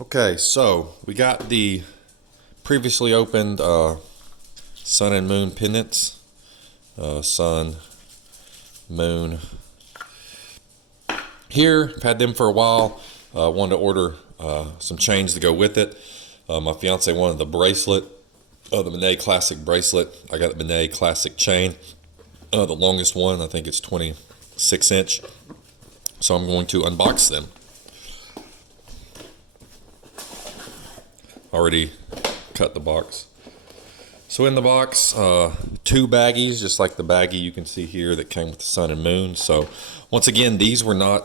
Okay, so we got the previously opened sun and moon pendants. Sun, moon. Here, I've had them for a while. Wanted to order some chains to go with it. My fiance wanted the bracelet, the Mene Classic bracelet. I got the Mene Classic chain, the longest one. I think it's 26 inch. So I'm going to unbox them. Already cut the box. So in the box, two baggies, just like the baggie you can see here that came with the sun and moon. So once again, these were not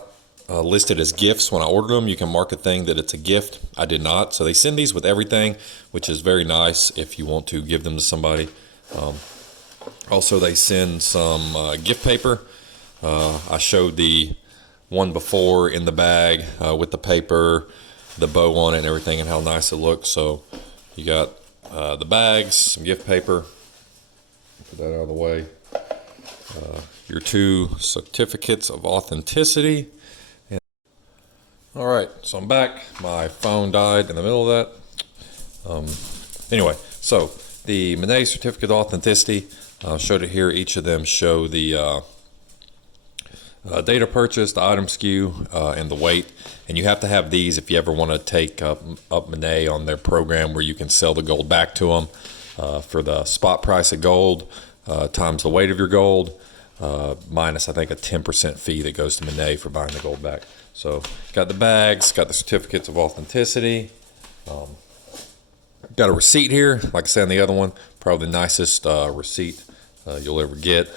listed as gifts when I ordered them. You can mark a thing that it's a gift. I did not. So they send these with everything, which is very nice if you want to give them to somebody. Also, they send some gift paper. I showed the one before in the bag with the paper, the bow on it and everything, and how nice it looks. So you got the bags, some gift paper. Put that out of the way. Your two certificates of authenticity. All right, so I'm back. My phone died in the middle of that. Anyway, so the Mene certificate of authenticity, showed it here. Each of them show the date of purchase, the item SKU, and the weight. And you have to have these if you ever want to take up Mene on their program where you can sell the gold back to them for the spot price of gold times the weight of your gold, minus I think a 10% fee that goes to Mene for buying the gold back. So got the bags, got the certificates of authenticity. Got a receipt here, like I said on the other one, probably the nicest receipt you'll ever get.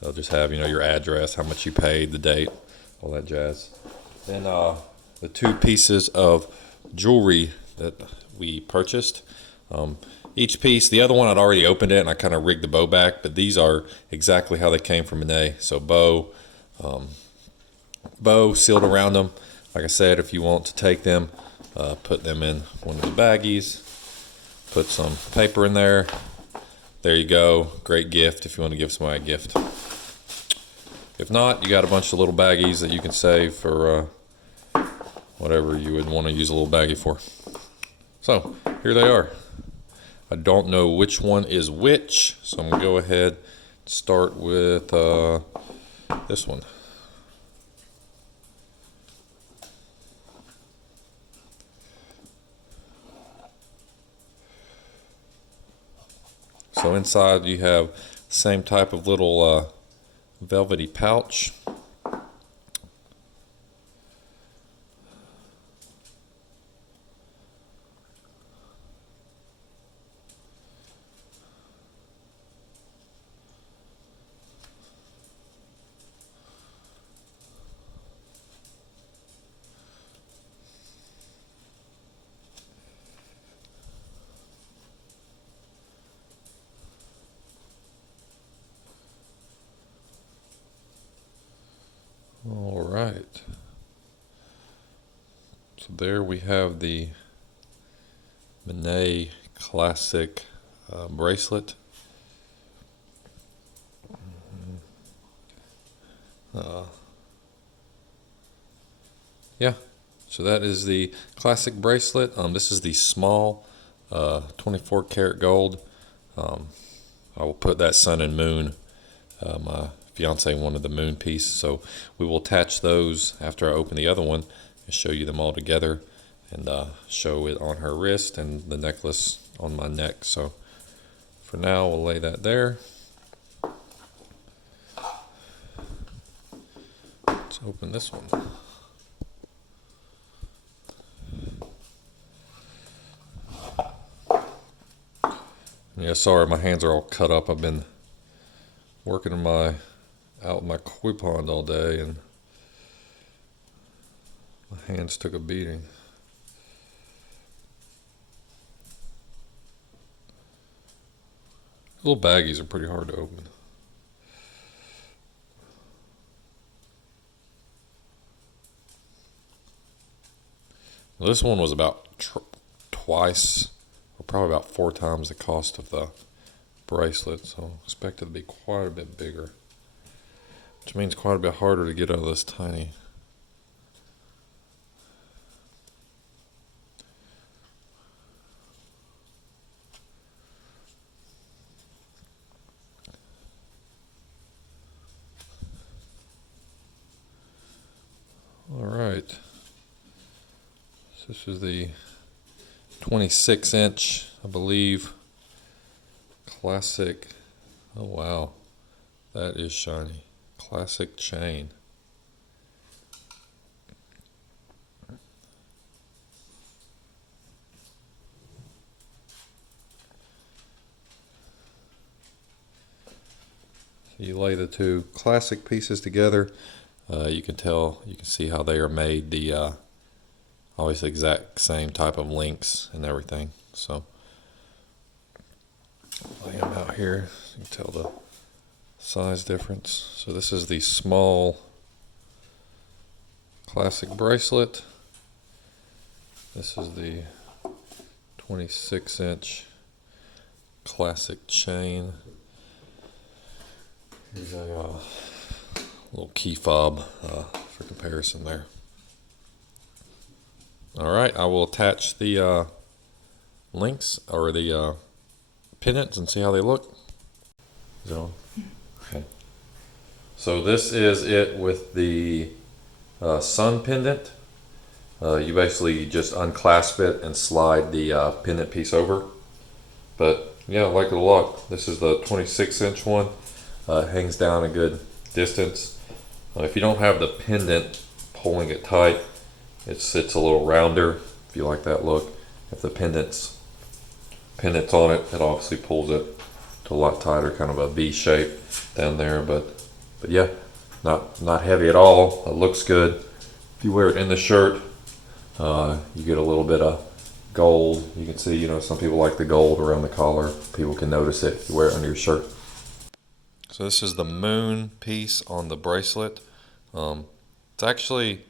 They'll just have, your address, how much you paid, the date, all that jazz. Then the two pieces of jewelry that we purchased. Each piece, the other one I'd already opened it and I kind of rigged the bow back, but these are exactly how they came from Mene. So bow sealed around them. Like I said, if you want to take them, put them in one of the baggies, put some paper in there. There you go. Great gift if you want to give somebody a gift. If not, you got a bunch of little baggies that you can save for whatever you would want to use a little baggie for. So here they are. I don't know which one is which, so I'm gonna go ahead and start with this one. So inside you have the same type of little velvety pouch. All right. So there we have the Mene Classic bracelet. Yeah, so that is the classic bracelet. This is the small 24 karat gold. I will put that sun and moon. My fiance wanted the moon piece, so we will attach those after I open the other one and show you them all together, and show it on her wrist and the necklace on my neck. So for now, we'll lay that there. Let's open this one. Yeah, sorry, my hands are all cut up. I've been working out in my koi pond all day, and my hands took a beating. Little baggies are pretty hard to open. Well, this one was about twice, or probably about 4 times the cost of the bracelet, so expect it to be quite a bit bigger, which means quite a bit harder to get out of this tiny. So this is the 26-inch, I believe, classic. Oh wow, that is shiny. Classic chain. So you lay the two classic pieces together. You can see how they are made. The always the exact same type of links and everything. So lay them out here. You can tell the size difference. So this is the small classic bracelet. This is the 26-inch classic chain. Here's a little key fob for comparison there. Alright, I will attach the links or the pendants and see how they look. Is it on? Okay. So this is it with the sun pendant. You basically just unclasp it and slide the pendant piece over. But yeah, I like it a lot. This is the 26-inch one. It hangs down a good distance. If you don't have the pendant pulling it tight, it sits a little rounder if you like that look. If the pendant's on it, it obviously pulls it to a lot tighter, kind of a V shape down there. But yeah, not heavy at all. It looks good. If you wear it in the shirt, you get a little bit of gold. You can see, some people like the gold around the collar. People can notice it if you wear it under your shirt. So this is the moon piece on the bracelet. It's actually,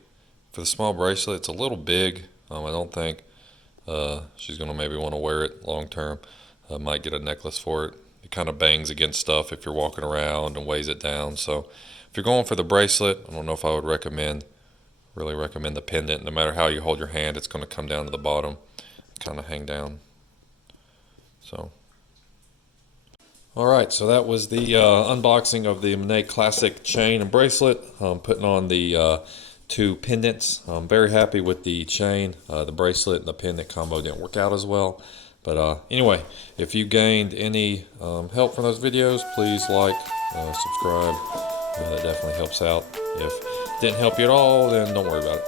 for the small bracelet, it's a little big. I don't think she's going to maybe want to wear it long term. Might get a necklace for it. It kind of bangs against stuff if you're walking around and weighs it down. So if you're going for the bracelet, I don't know if I would really recommend the pendant. No matter how you hold your hand, it's going to come down to the bottom, kind of hang down. So. Alright, so that was the unboxing of the Mene Classic chain and bracelet. I'm putting on the two pendants. I'm very happy with the chain. The bracelet and the pendant combo didn't work out as well. But anyway, if you gained any help from those videos, please like, subscribe. That definitely helps out. If it didn't help you at all, then don't worry about it.